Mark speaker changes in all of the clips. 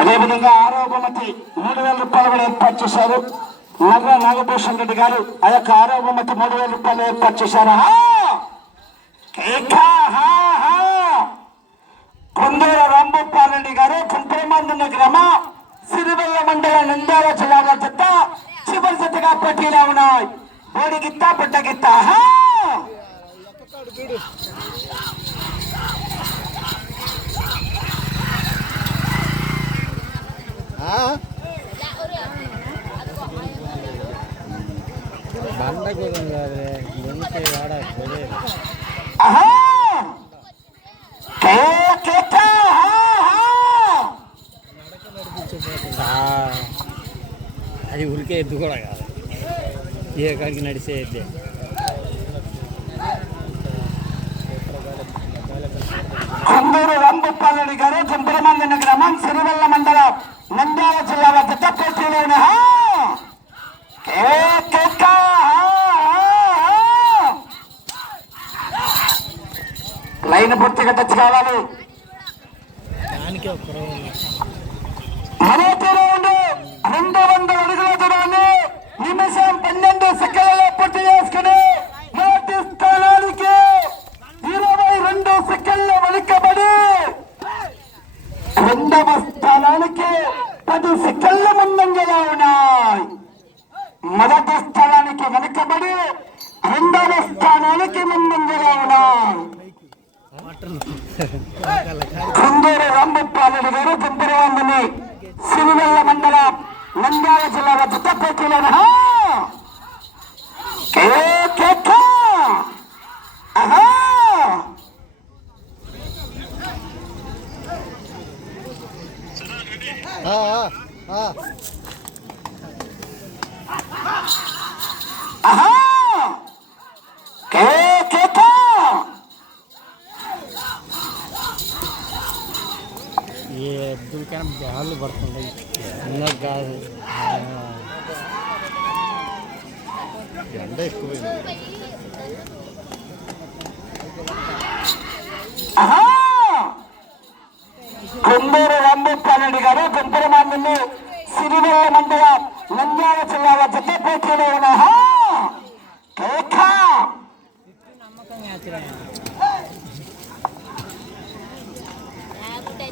Speaker 1: అదేవిధంగా ఆరో బొమ్మతి మూడు వేల రూపాయలు కూడా ఏర్పాటు చేశారు. నర్ర నాగభూషణ్ రెడ్డి గారు ఆ యొక్క ఆరో మూడు వేల రూపాయలు ఏర్పాటు చేశారు. కొందూర రాంభూపాలరెడ్డి గారు కుంపరమందున్న గ్రామ సిరివెల్ల మండల నంద్యాల జిల్లాల జత చివరి జతగా పోటీలో ఉన్నాయి బోడి గిత్త పుట్ట గిత్త హా!
Speaker 2: బండకు ఎందుకు వాడ
Speaker 1: ఆహా! కే కేక! హా! హా!
Speaker 2: అది ఉరికే ఎద్దు కూడా కాదు ఏ కాడికి నడిచే ఎద్దే
Speaker 1: కొందూరు రాంభూపాలరెడ్డి గారు కుంపరమందున్న గ్రామం సిరివెల్ల మండలం నంద్యాల జిల్లాల జత పోటీలో కావాలి. మరోతూరు రెండు వందల అడుగుల దూరాన్ని నిమిషం పన్నెండు సెకండ్లలో పూర్తి చేసుకుని మొదటి స్థానానికి ఇరవై రెండు సెకండ్లు వెనుకబడి రెండవ స్థానానికి పది సెకండ్ల ముందంజలో ఉన్నాయి. మొదటి స్థానానికి వెనుకబడి రెండవ స్థానానికి ముందంజలో ఉన్నాయి. కుందూరు రాంబప్పారెడ్డి గారు కుంపరవందని సిరివెల్ల మండలం నంద్యాల జిల్లా వద్ద పోటీలను
Speaker 2: ఏ ఎద్దులకైనా బ్యాళ్ళు పడుతుంది ఇంకా కాదు. ఎండ ఎక్కువైంది.
Speaker 1: కుందూరు రాంబప్పారెడ్డి గారు కుంపరమాందని సిరివెల్ల మండలం నంద్యాల జిల్లా వద్ద పోటీలో కేకా!
Speaker 2: ప్రాంతం నడిచాము
Speaker 1: ఆహా! కే కేకా ఆహా! కేకా
Speaker 2: ఆ,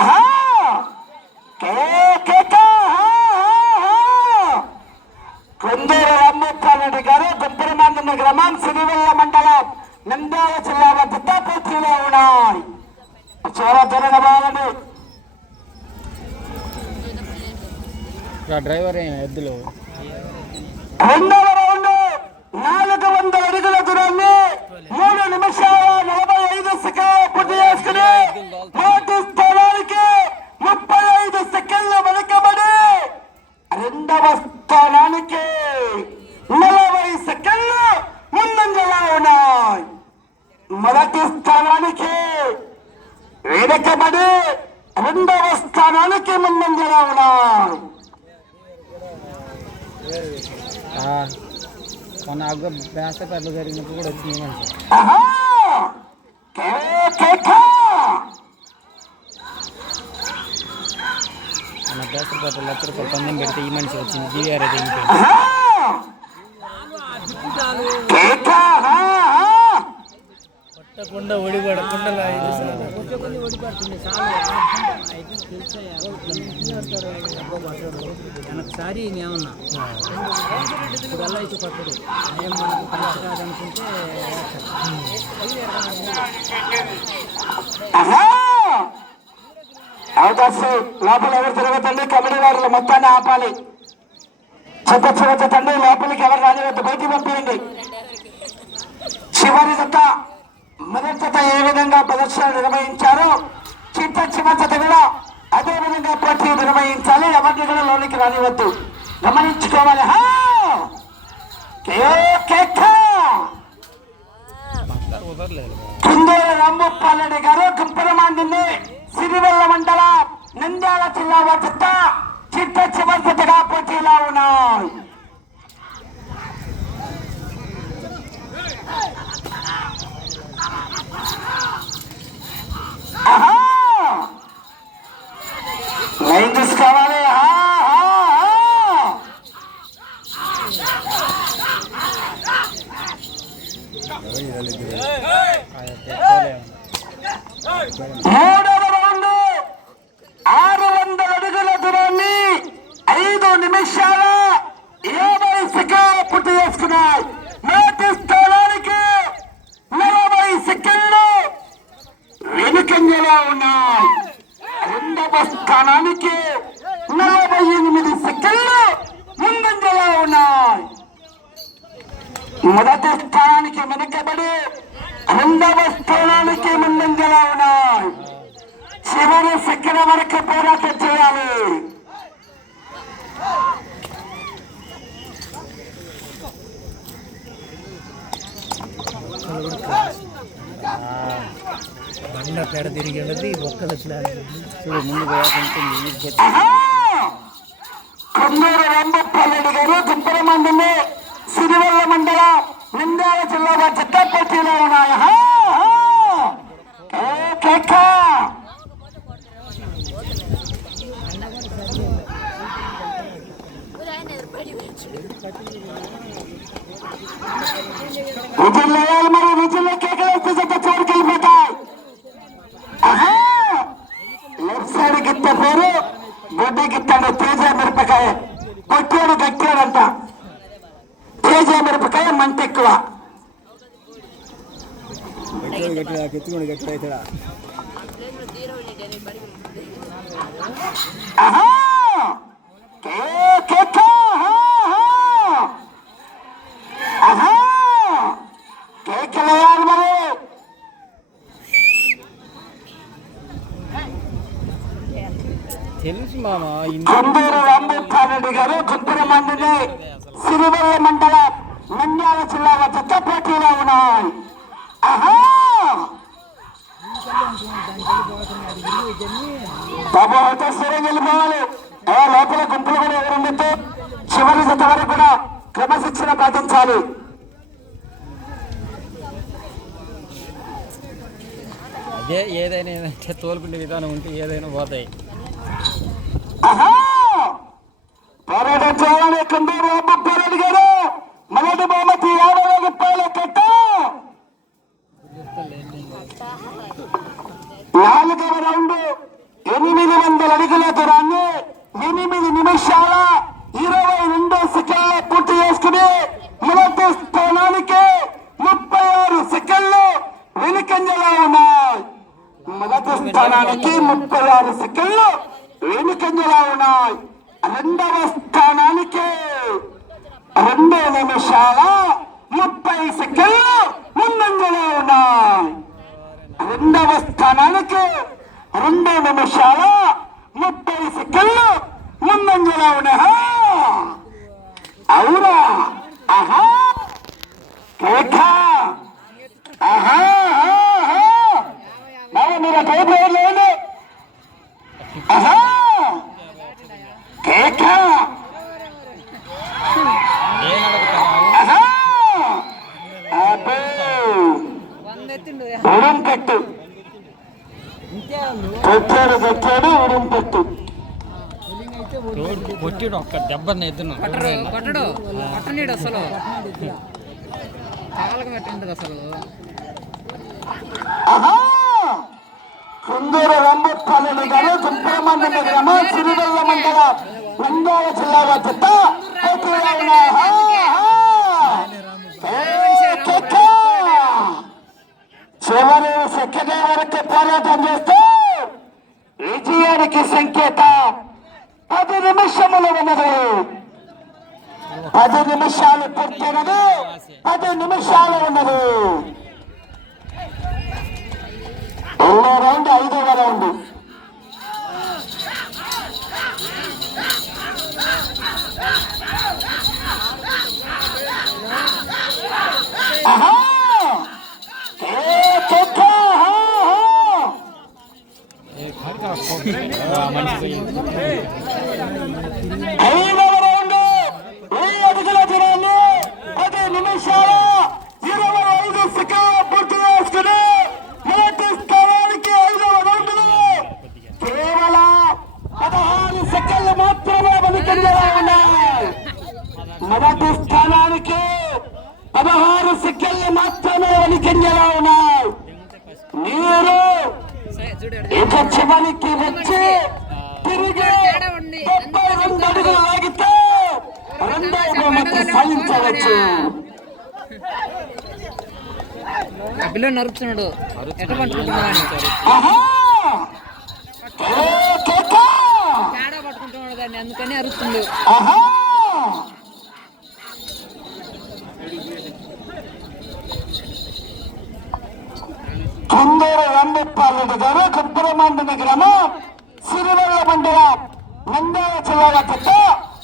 Speaker 1: ఆహా! కే గారు ఆహా! కొందూరు రామ్మూర్తి గ్రామం సిరివెల్ల మండలం నంద్యాల జిల్లా వద్ద పోటీలో ఉన్నాయి చాలా జరగబాలని
Speaker 2: డ్రైవర్ ఎద్దులు
Speaker 1: రెండవ రౌండ్ నాలుగు వందల అడుగుల దూరాన్ని మూడు నిమిషాల నలభై ఐదు సెకండ్ల పూర్తి చేసుకుని మొదటి స్థానానికి ముప్పై ఐదు సెకండ్ల వెనుకబడి రెండవ స్థానానికి నలభై సెకండ్లు ముందంజలో ఉన్నాయి మొదటి స్థానానికి వెనుకబడి రెండవ స్థానానికి ముందంజలో ఉన్నాయి
Speaker 2: ఆ, బేసపేట జరిగినప్పుడు కూడా
Speaker 1: కేకా!
Speaker 2: మన బేసపేట లక్ష రూపాయలు పందెం పెడితే ఈ మనిషి వచ్చింది జీవీఆర్ అయితే ఇంకోటి
Speaker 1: ఆహా! కేకా! ఆహా! ఆహా!
Speaker 2: కుండ ఒడిపడకుండా
Speaker 3: కొట్టే కొద్ది ఓడిపడుతుంది చాలు అయితే సారీ ఏమన్నా? నేమన్నా ఇప్పుడు అలా అయితే కొట్టడు ఏం మనకు కలిసి కాదనుకుంటే
Speaker 1: అవకాశం లోపల ఎవరు తిరగతండి? కమిటీ వారిలో మొత్తాన్ని ఆపాలి. చెత్త చివత లోపలికి ఎవరు రానివద్దు బయటికి పంపించండి చివరి జత మొదటి జత ఏ విధంగా ప్రదర్శన నిర్వహించారో? చిత్త చివరి జత కూడా అదే విధంగా పోటీ నిర్వహించాలి ఎవరిని కూడా లోనికి రానివద్దు గమనించుకోవాలి. కే కుందూరు రాంబుప్పారెడ్డి గారు గుంపరమాండింది సిరివెల్ల మండలం నంద్యాల జిల్లా వద్ద చిట్ట చివరి పోటీలా ఉన్నాయి ఆహా! లైన్ తీసుకోవాలి ఆహా! ఆహా! మూడవ రౌండ్ ఆరు వందల అడుగుల దూరాన్ని ఐదు నిమిషాల యాభై సెకండ్లు పూర్తి చేసుకున్నాయి మొదటి స్థానానికి నలభై సెకండ్లు వెనుకంజలో ఉన్నాయి రెండవ స్థానానికి నలభై ఎనిమిది సెకండ్లు ముందంజలో ఉన్నాయి మొదటి స్థానానికి వెనుకబడి రెండవ స్థానానికి ముందంజలో ఉన్నాయి చివరి సెకండ్ వరకు పోరాటం చేయాలి
Speaker 3: బండ పెడ తిరిగి ఉన్నది ఒక్కలు వచ్చిన
Speaker 2: చూడు ముందు పోయాకంటే నీకు చెప్పి
Speaker 1: ఆహా! కొన్నూరు రంభపల్లెడి గారు గుంపల మండలి సిరివెల్ల మండల నింద్యాల జిల్లా చెత్త పోటీలో ఉన్నాయి ఆహా! ఆహా! కే కేక! విజిల్ వేయాలి మరి విజిల్ కేకలేస్తే చెత్త చివరికి వెళ్ళిపోతాయి ఆహా! లెఫ్ట్ గిత్త పేరు బొడ్డి గిత్తాడు తేజ మిరపకాయ. కొట్టాడు గట్టాడంట తేజ మిరపకాయ మంట ఎక్కువ కేక! ఆహా! ఆహా! కేకలేయాలి మరి
Speaker 2: ఇన్ని
Speaker 1: కొండూరు రాంబుప్పారెడ్డి గారు గుంటూరు మండలి సిరివెల్ల మండల నంద్యాల జిల్లా వద్ద పోటీలో ఉన్నాయి. బాబు అయితే సరే వెళ్ళిపోవాలి. లోపల గుంపులు కూడా ఎవరుండతో చివరి జత వరకు కూడా క్రమశిక్షణ పాటించాలి.
Speaker 2: అదే ఏదైనా తోలుకునే విధానం ఉంటే ఏదైనా పోతాయి.
Speaker 1: పోరాటం చేయాలి కొండూరు రాంబుప్పారెడ్డి గారు మొదటి బహుమతి యాభై వేల రూపాయలు కట్ట నాలుగవ రౌండ్ ఎనిమిది వందల అడుగుల దూరాన్ని ఎనిమిది నిమిషాల ఇరవై రెండు సెకండ్ల పూర్తి చేసుకుని మొదటి స్థానానికి ముప్పై ఆరు సెకండ్లు వెనుకంజలో ఉన్నాయి. మొదటి స్థానానికి ముప్పై ఆరు సెకండ్లు వెనుకంజలా ఉన్నాయి. రెండవ స్థానానికి రెండు నిమిషాల ముప్పై సెకండ్లు ముందంజలో ఉన్నాయి. రెండవ స్థానానికి రెండు నిమిషాల ముప్పై సెకండ్లు ముందంజలో ఉన్నాయి. అవునా? ఆహా! కేక! ఆహా! మరి బాబు మీరు ఆ టైప్ ఎవరు లేండి ఆహా కేక
Speaker 2: ఏ నడపతారు
Speaker 1: ఆహా అబ్బో
Speaker 3: వంద ఎత్తిండు
Speaker 1: ఉరం కొట్టిడు
Speaker 2: ఒక్క దెబ్బ
Speaker 4: కొట్టడు. కొట్టడు కొట్టనీడు అసలు. పెట్టండి అసలు.
Speaker 1: ఆహా! కుందూరు రంభపాలని గారు సుబ్రహ్మణ్యం గ్రామ సిరివెల్ల మండల నంద్యాల జిల్లా వద్ద చివరి సెకండ్ వరకు పోరాటం చేస్తూ విజయానికి సంకేతం. పది నిమిషములు ఉన్నది. పది నిమిషాలు పూర్తయినది. పది నిమిషాలు ఉన్నది. రెండో రౌండ్ ఐదవ రౌండ్ చివరికి వచ్చి తిరిగి డెబ్బై రెండు అడుగులు ఆగితే రెండవ బహుమతి సాధించవచ్చు.
Speaker 3: పట్టుకుంటున్నాడు
Speaker 1: కేక!
Speaker 3: తేడా పట్టుకుంటున్నాడు దాన్ని. అందుకని అరుస్తుంది.
Speaker 1: ఆహా! కుందూరు రంబప్పారెడ్డి గారు కుప్పరమండన గ్రామం సిరివెల్ల మండలం నంద్యాల జిల్లాల పెద్ద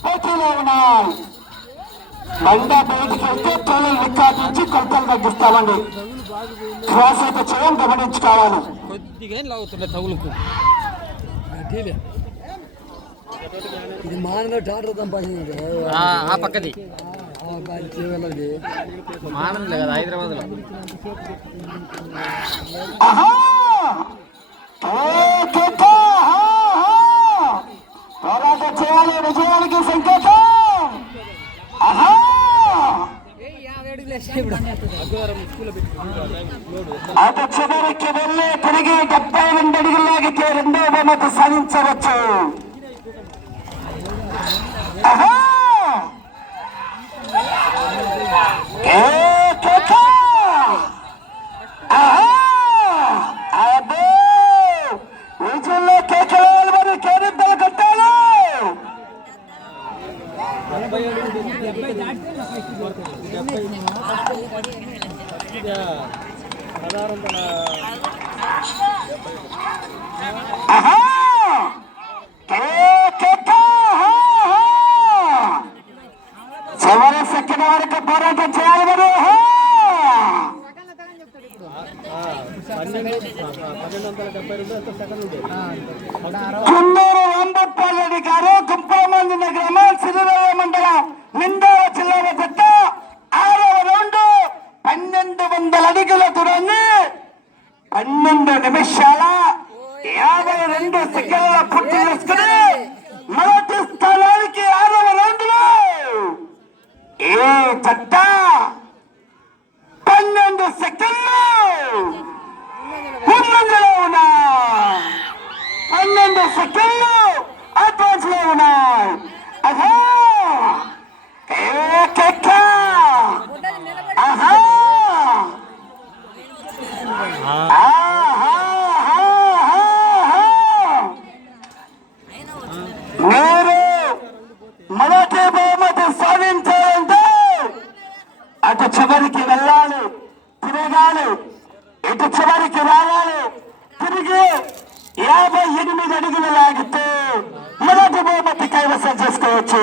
Speaker 1: పోటీలో ఉన్నాయి. బండ బయటికి వెళ్తే తొలి రికార్డు నుంచి కొలతలు తగ్గిస్తామండి. క్రాస్ అయితే చేయం గమనించుకోవాలి.
Speaker 2: కొద్దిగా లాగుతుండే తగులుకు.
Speaker 4: ఇది మానలో
Speaker 2: ఆ ఆ పక్కది.
Speaker 4: వెళ్ళది
Speaker 2: కదా హైదరాబాద్లో
Speaker 1: ఆహా! పోరాటం చేయాలి విజయానికి సంకేతం ఆహా! అటు చివరికి వెళ్ళి తిరిగి డెబ్బై రెండు అడుగులాగితే రెండో బొమ్మకు సాధించవచ్చు ఆహా! ఏ కేక! ఆహా! అబ్బో! విజయంలో కేకలు మరి కేరింతలు కట్టాలి ఆహా! ఏ కేక! ఆహా! చివరి సెకండ్ వరకు పోరాటం చేయాలి మరి ఆహా! కుందూరు రాంబప్పారెడ్డి గారు గుంపలమందిన గ్రామం సిరివెల్ల మండలం నిందాల జిల్లా వద్ద ఆరవ రౌండ్ పన్నెండు వందల అడుగుల దూరాన్ని పన్నెండు నిమిషాల యాభై రెండు సెకండ్ల పూర్తి చేసుకుని మొదటి స్థానానికి ఆరవ రౌండ్లో ఏ జట్ట పన్నెండు సెకండ్లు ముందంజలో ఉన్నాయి పన్నెండు సెకండ్లు అడ్వాన్స్లో ఉన్నాయి అహా ఏ కేక! ఆహా ఆహా! ఆహా! మీరు మొదటి బహుమతి సాధించాలంటే అటు చివరికి వెళ్ళాలి తిరగాలి ఇటు చివరికి రావాలి తిరిగి యాభై ఎనిమిది అడుగులు లాగితే మొదటి బహుమతి కైవసం చేసుకోవచ్చు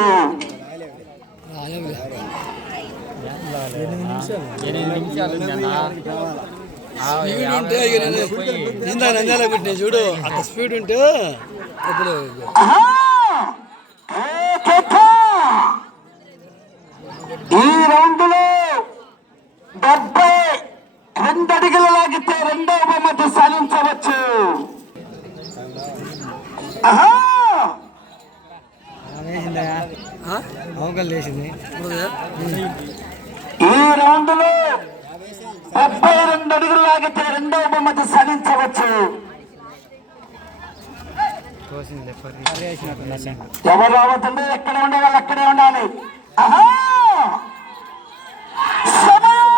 Speaker 2: ఎనిమిది నిమిషాలు
Speaker 4: స్పీడ్ ఉంటే ఇందా నేను పెట్టిన చూడు అంత స్పీడ్ ఉంటే ఇప్పుడు
Speaker 1: ఆహా! ఏ కేక! ఈ రౌండ్లో డెబ్బై రెండు అడుగులు లాగితే రెండో బహుమతి సాధించవచ్చు ఆహా!
Speaker 4: అవకాశం లేచింది
Speaker 1: ఈ రౌండ్లో డెబ్బై రెండు అడుగులు రెండో బహుమతి సాధించవచ్చు ఎవరు రావద్దండి? ఎక్కడ ఉండే వాళ్ళు అక్కడే ఉండాలి. ఆహా! సమయం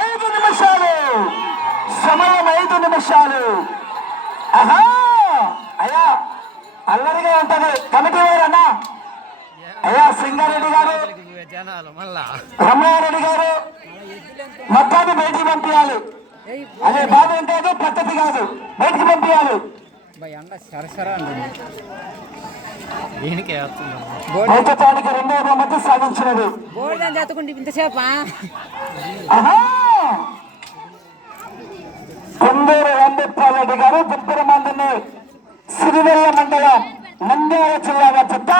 Speaker 1: ఐదు నిమిషాలు. సమయం ఐదు నిమిషాలు. ఆహా అయ్యా అల్లరిగా ఉంటది. కమిటీ వారన్నా అయ్యా సింగారెడ్డి గారు. రమణారెడ్డి గారు. మొత్తాన్ని బయటికి పంపించాలి. అదే బాధ కాదు పద్ధతి కాదు. బయటికి పంపించాలి. రెండవ బహుమతి సాధించినది. వెంకట్రారెడ్డి గారు మందిని సిరివెల్ల మండలం నంద్యాల చెత్త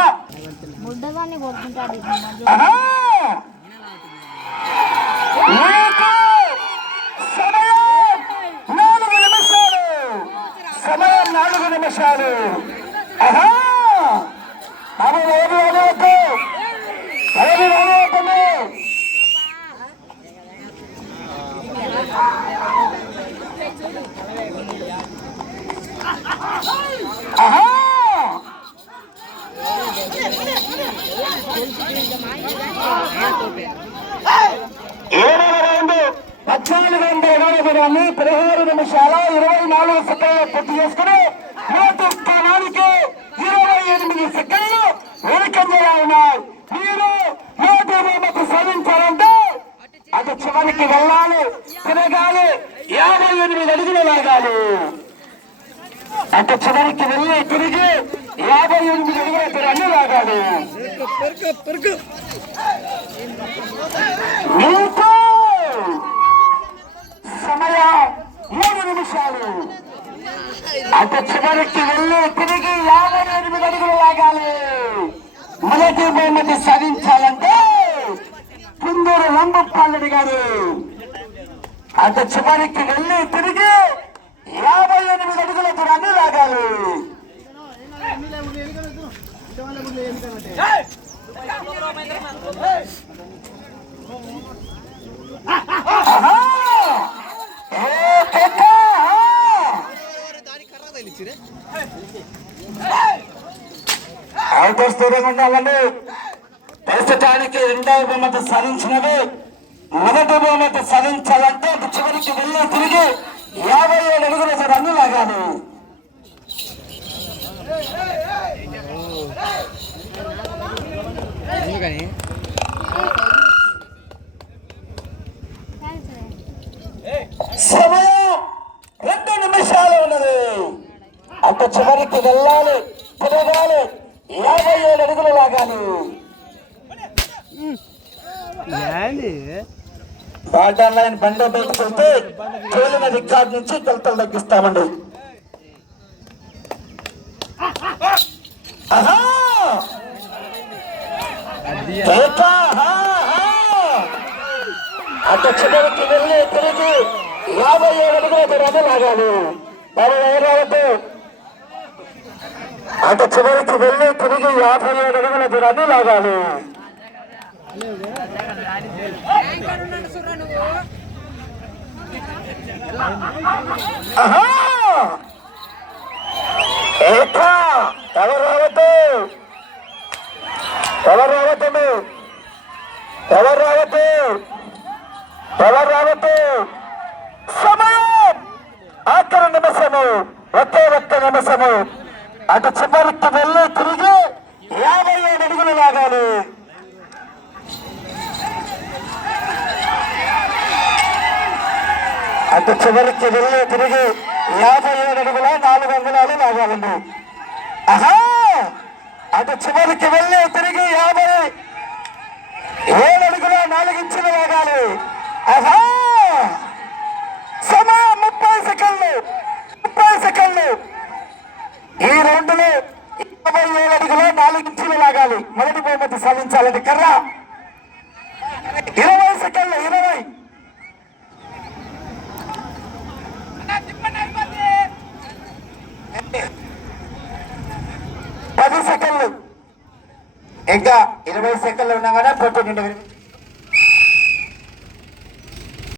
Speaker 5: కొడుకుంటాడు
Speaker 1: ఆహా! మీకు సమయం నాలుగు నిమిషాలు సమయం నాలుగు నిమిషాలు. ఆహా! బాబు ఏది అనవద్దు ఏది అనవద్దు ఆహా! ఏడవ రౌండ్ పద్నాలుగు వందల ఇరవై దూరాన్ని పదిహేడు నిమిషాల ఇరవై నాలుగు సెకండ్లు పూర్తి చేసుకుని మొదటి స్థానానికి ఇరవై ఎనిమిది సెకండ్లు వెనుకంజలా ఉన్నాయి మీరు మొదటి బహుమతి సాధించాలంటే అది చివరికి వెళ్ళాలి తిరగాలి యాభై ఎనిమిది అడుగులు లాగాలి అటు చివరికి వెళ్ళి తిరిగి యాభై ఎనిమిది అడుగుల తిరగని మీకు సమయం మూడు నిమిషాలు. అటు చివరికి వెళ్ళి తిరిగి యాభై ఎనిమిది అడుగులు లాగాలి. మొదటి బహుమతి సాధించాలంటే కుందూరు రంభపాలుడి గారు. అటు చివరికి వెళ్ళి తిరిగి యాభై ఎనిమిది అడుగుల దూరాన్ని లాగాలి. ఆహా! ఏ కేక! ప్రస్తుతానికి రెండవ బహుమతి సాధించినవి మొదటి బహుమతి సాధించాలంటే చివరికి వెళ్ళి తిరిగి యాభై ఏడు అడుగుల రన్ను లాగాలి సమయం రెండు నిమిషాలు ఉన్నది. అటు చివరికి వెళ్ళాలి తిరగాలి యాభై ఏడు అడుగులు లాగాలి. బార్డర్ లైన్ బండి వెళ్తే తేలిన రికార్డ్ నుంచి కొలతలు తగ్గిస్తామండి. ఆహా! కేక! ఆహా! వెళ్ళి తిరిగి యాభై ఏడు అడుగుల దూరాన్ని లాగాలి బాబు రావద్దు చివరికి వెళ్ళి తిరిగి యాభై ఏడు అడుగుల దూరాన్ని లాగాలి ఎవరు రావద్దు ఎవరు ఎవరు రావద్దు? ఎవరు రావద్దు? సమయం! ఆఖరి నిమిషము ఒకే ఒక్క నిమిషము. అటు చివరికి వెళ్ళి తిరిగి యాభై ఏడు అడుగులు లాగాలి. అటు చివరికి వెళ్ళి తిరిగి యాభై ఏడు అడుగుల నాలుగు అంగుళాలు లాగాలండి. ఆహా! అటు చివరికి వెళ్ళి తిరిగి యాభై ఏడు అడుగుల నాలుగు వేగాలు లాగాలి ఆహా ముప్పై సెకండ్లు ముప్పై సెకండ్లు. ఈ రెండులో ఇరవై ఏడు అడుగులో నాలుగు ఇంచులు లాగాలి. మొదటి బహుమతి సాధించాలంటే కర్ర. ఇరవై సెకండ్లు ఇరవై. పది సెకండ్లు. ఇంకా ఇరవై సెకండ్లు ఉన్నా కానీ పొట్టు నిండు